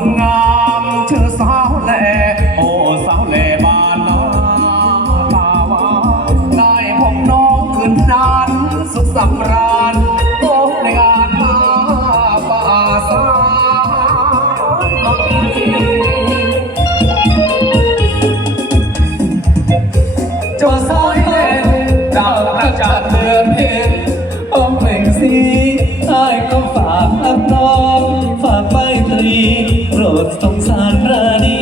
คงามชื่อสาวแล่โอ้สาวแล่บานนาตาวาได้พบน้องคืนนั้นสุขสำราญพบในงานตาป่าสาเจ้าสาวเหล่ดาวพระจันเดือนเพ็ญต้องเปล่งสีให้ก็ฝากน้องากไปตรีโปรดสงสารราณี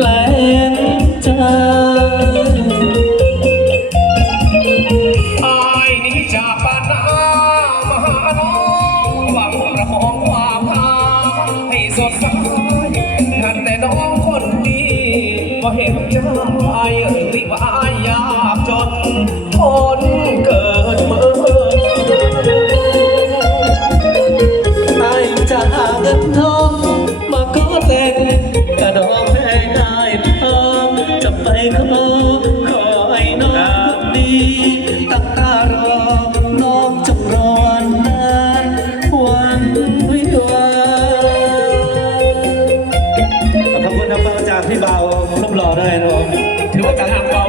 และเห็นใจอายนี้จากบ้านนามาหาน้องหวังประคองความหาให้สดใสนั่นแต่น้องคนดีก็เห็นใจ กระดองแพงได้ทองจะไปขอขอให้น้องดีตั้งตารอน้องจงรอวันนั้นวันวิวาขอบคุณน้ำเปาจากพี่เบารูปหล่อด้วยนะครับถือว่าจากอ่างเปา